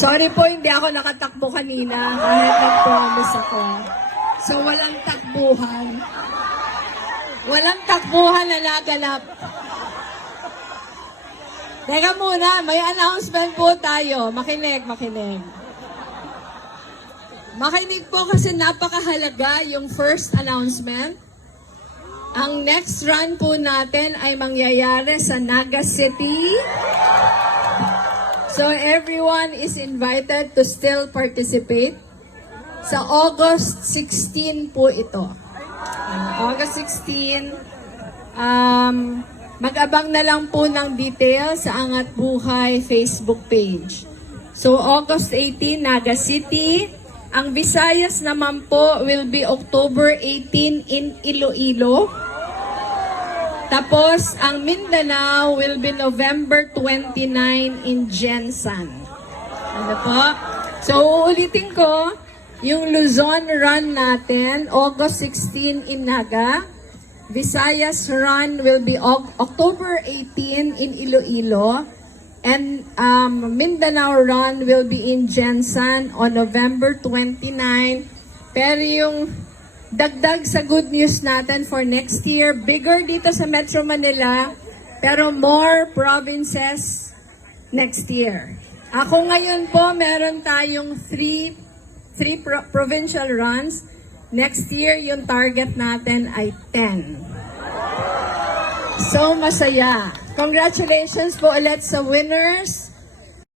Sorry po, hindi ako nakatakbo kanina kahit nag-promise ako. So, walang takbuhan. Walang takbuhan na naganap. Teka muna, may announcement po tayo. Makinig. Makinig po kasi napakahalaga yung first announcement. Ang next run po natin ay mangyayari sa Naga City. So everyone is invited to still participate. Sa August 16 po ito. August 16, mag-abang na lang po ng details sa Angat Buhay Facebook page. So August 18, Naga City. Ang Visayas naman po will be October 18 in Iloilo. Tapos, ang Mindanao will be November 29 in Jensan. Ano po? So, uulitin ko, yung Luzon run natin, August 16 in Naga. Visayas run will be October 18 in Iloilo. And Mindanao run will be in Jensan on November 29. Pero yung dagdag sa good news natin for next year, bigger dito sa Metro Manila, pero more provinces next year. Ako ngayon po, meron tayong three provincial runs. Next year, yung target natin ay 10. So, masaya. Congratulations po ulit sa winners.